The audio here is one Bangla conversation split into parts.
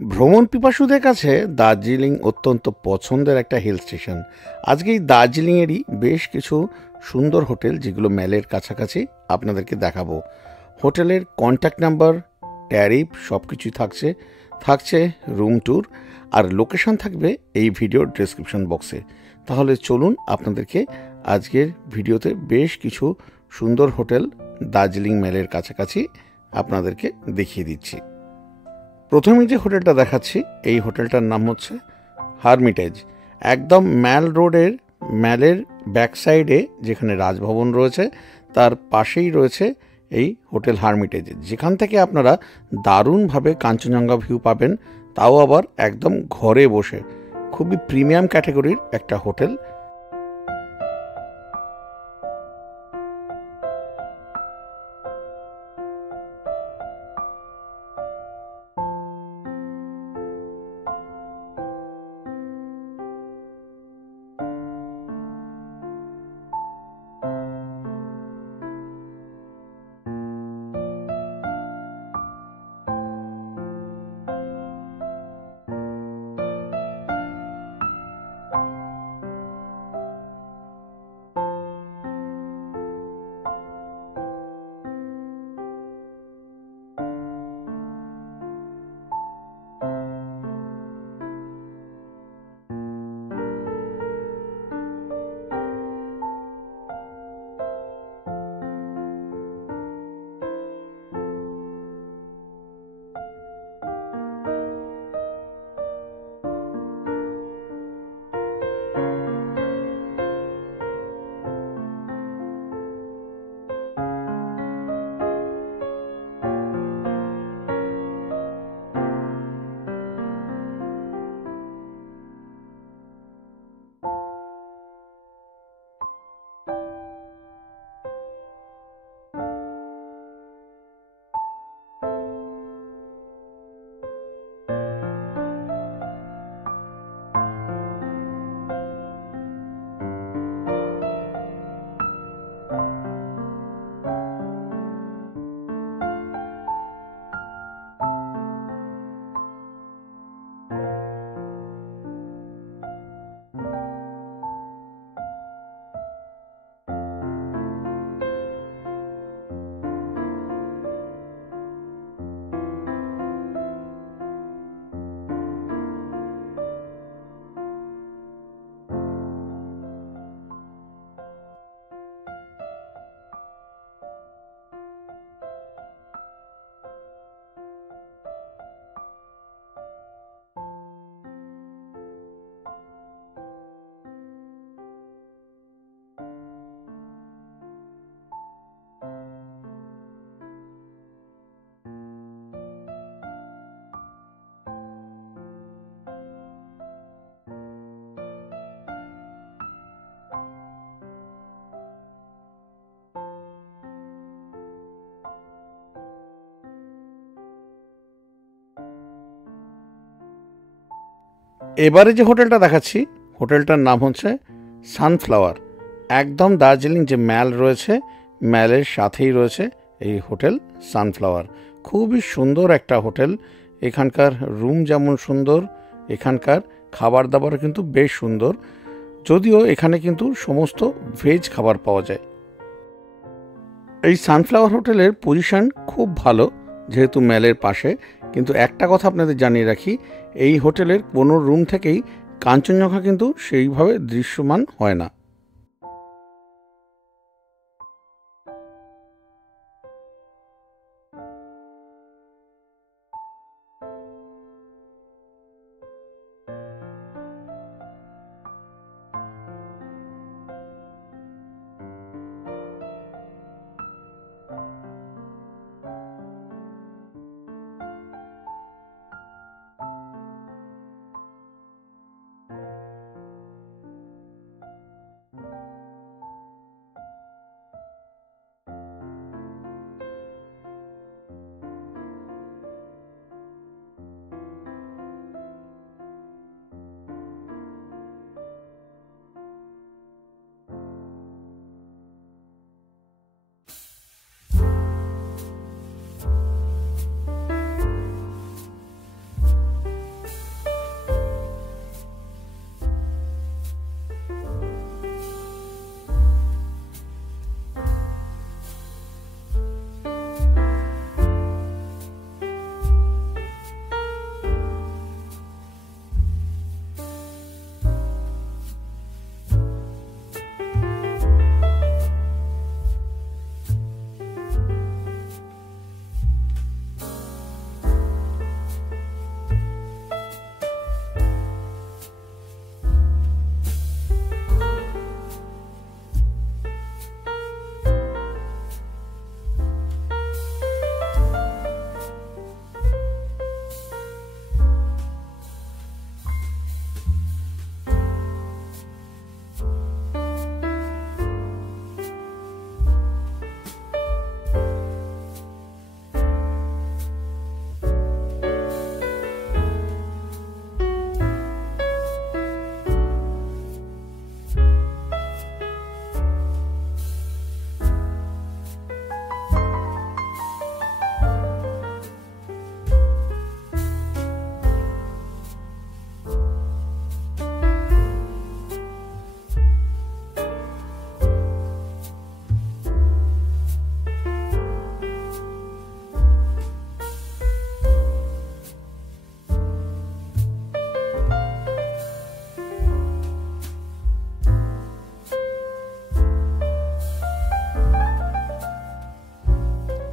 ভ্রমণ পিপাসুদের কাছে দার্জিলিং অত্যন্ত পছন্দের একটা হিল স্টেশন। আজকে এই দার্জিলিংয়েরই বেশ কিছু সুন্দর হোটেল যেগুলো ম্যালের কাছাকাছি আপনাদেরকে দেখাবো। হোটেলের কন্ট্যাক্ট নাম্বার, ট্যারিফ সব কিছুই থাকছে রুম ট্যুর, আর লোকেশন থাকবে এই ভিডিওর ডেসক্রিপশন বক্সে। তাহলে চলুন আপনাদেরকে আজকের ভিডিওতে বেশ কিছু সুন্দর হোটেল দার্জিলিং ম্যালের কাছাকাছি আপনাদেরকে দেখিয়ে দিচ্ছি। প্রথমে যে হোটেলটা দেখাচ্ছি এই হোটেলটার নাম হচ্ছে হারমিটেজ। একদম ম্যালের ব্যাক সাইডে যেখানে রাজভবন রয়েছে তার পাশেই রয়েছে এই হোটেল হারমিটেজ, যেখান থেকে আপনারা দারুণভাবে কাঞ্চনজঙ্ঘা ভিউ পাবেন, তাও আবার একদম ঘরে বসে। খুবই প্রিমিয়াম ক্যাটাগরির একটা হোটেল। এবারে যে হোটেলটা দেখাচ্ছি হোটেলটার নাম হচ্ছে সানফ্লাওয়ার। একদম দার্জিলিং যে ম্যাল রয়েছে ম্যালের সাথেই রয়েছে এই হোটেল সানফ্লাওয়ার। খুবই সুন্দর একটা হোটেল। এখানকার রুম যেমন সুন্দর, এখানকার খাবার দাবারও কিন্তু বেশ সুন্দর, যদিও এখানে কিন্তু সমস্ত ভেজ খাবার পাওয়া যায়। এই সানফ্লাওয়ার হোটেলের পজিশন খুব ভালো যেহেতু ম্যালের পাশে। কিন্তু একটা কথা আপনাদের জানিয়ে রাখি, এই হোটেলের কোনো রুম থেকেই কাঞ্চনজঙ্ঘা কিন্তু সেইভাবে দৃশ্যমান হয় না।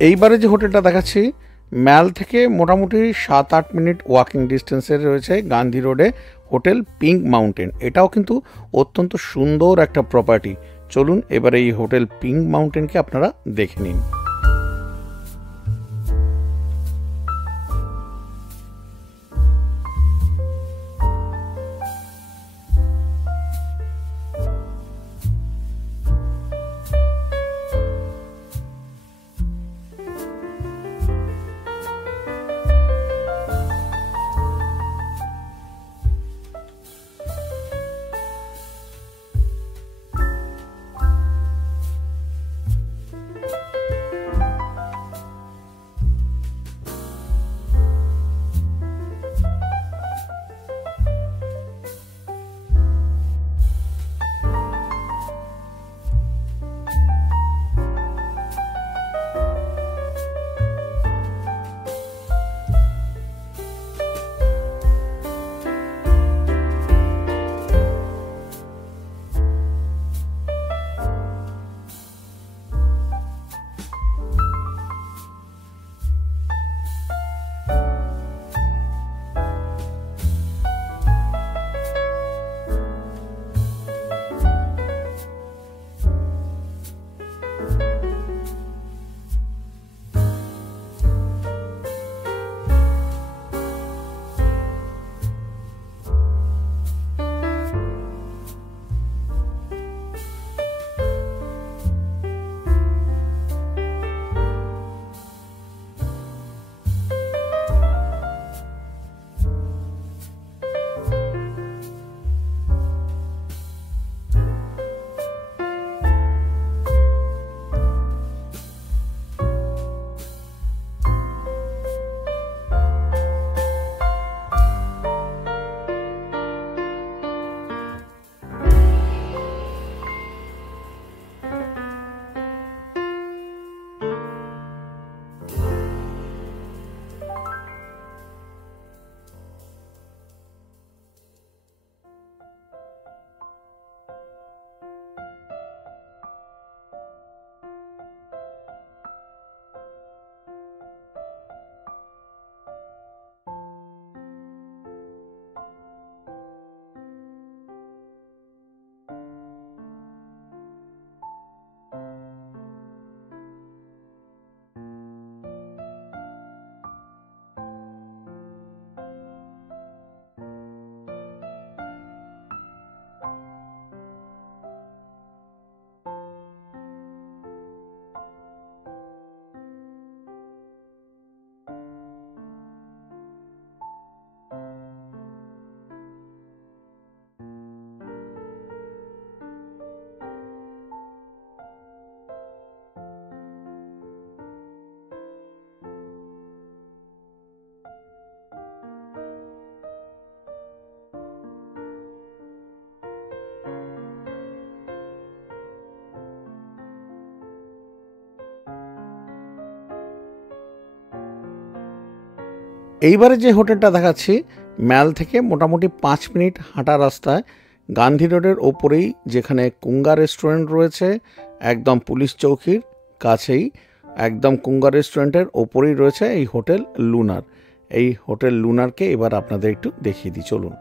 এইবারে যে হোটেলটা দেখাচ্ছি ম্যাল থেকে মোটামুটি 7-8 মিনিট ওয়াকিং ডিস্টেন্সে রয়েছে গান্ধী রোডে হোটেল পিঙ্ক মাউন্টেন। এটাও কিন্তু অত্যন্ত সুন্দর একটা প্রপার্টি। চলুন এবারে এই হোটেল পিঙ্ক মাউন্টেনকে আপনারা দেখে নিন। এইবারে যে হোটেলটা দেখাচ্ছি ম্যাল থেকে মোটামুটি 5 মিনিট হাঁটা রাস্তায় গান্ধী রোডের ওপরেই, যেখানে কুঙ্গা রেস্টুরেন্ট রয়েছে একদম পুলিশ চৌকির কাছেই, একদম কুঙ্গা রেস্টুরেন্টের ওপরেই রয়েছে এই হোটেল লুনার। এই হোটেল লুনারকে এবার আপনাদের একটু দেখিয়ে দিই, চলুন।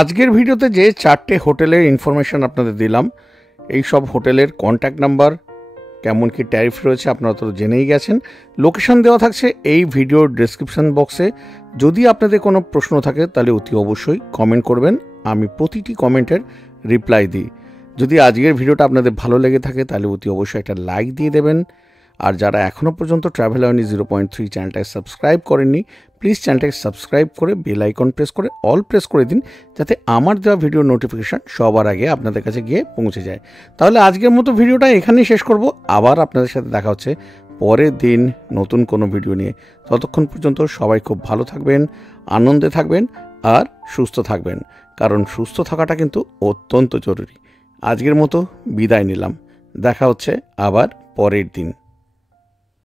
আজকের ভিডিওতে যে 4টে হোটেলের ইনফরমেশন আপনাদের দিলাম, এই সব হোটেলের কন্ট্যাক্ট নাম্বার, কেমন কি ট্যারিফ রয়েছে আপনারা তো জেনেই গেছেন। লোকেশন দেওয়া থাকছে এই ভিডিওর ডেসক্রিপশন বক্সে। যদি আপনাদের কোনো প্রশ্ন থাকে তাহলে অতি অবশ্যই কমেন্ট করবেন, আমি প্রতিটি কমেন্টের রিপ্লাই দিই। যদি আজকের ভিডিওটা আপনাদের ভালো লেগে থাকে তাহলে অতি অবশ্যই একটা লাইক দিয়ে দেবেন। আর যারা এখনও পর্যন্ত ট্রাভেল আওয়ারনি 0.3 চ্যানেলটাকে সাবস্ক্রাইব করেননি, প্লিজ চ্যানেলটাকে সাবস্ক্রাইব করে বেল আইকন প্রেস করে অল প্রেস করে দিন, যাতে আমার দেওয়া ভিডিও নোটিফিকেশান সবার আগে আপনাদের কাছে গিয়ে পৌঁছে যায়। তাহলে আজকের মতো ভিডিওটা এখানেই শেষ করব। আবার আপনাদের সাথে দেখা হচ্ছে পরের দিন নতুন কোনো ভিডিও নিয়ে। ততক্ষণ পর্যন্ত সবাই খুব ভালো থাকবেন, আনন্দে থাকবেন আর সুস্থ থাকবেন, কারণ সুস্থ থাকাটা কিন্তু অত্যন্ত জরুরি। আজকের মতো বিদায় নিলাম, দেখা হচ্ছে আবার পরের দিন।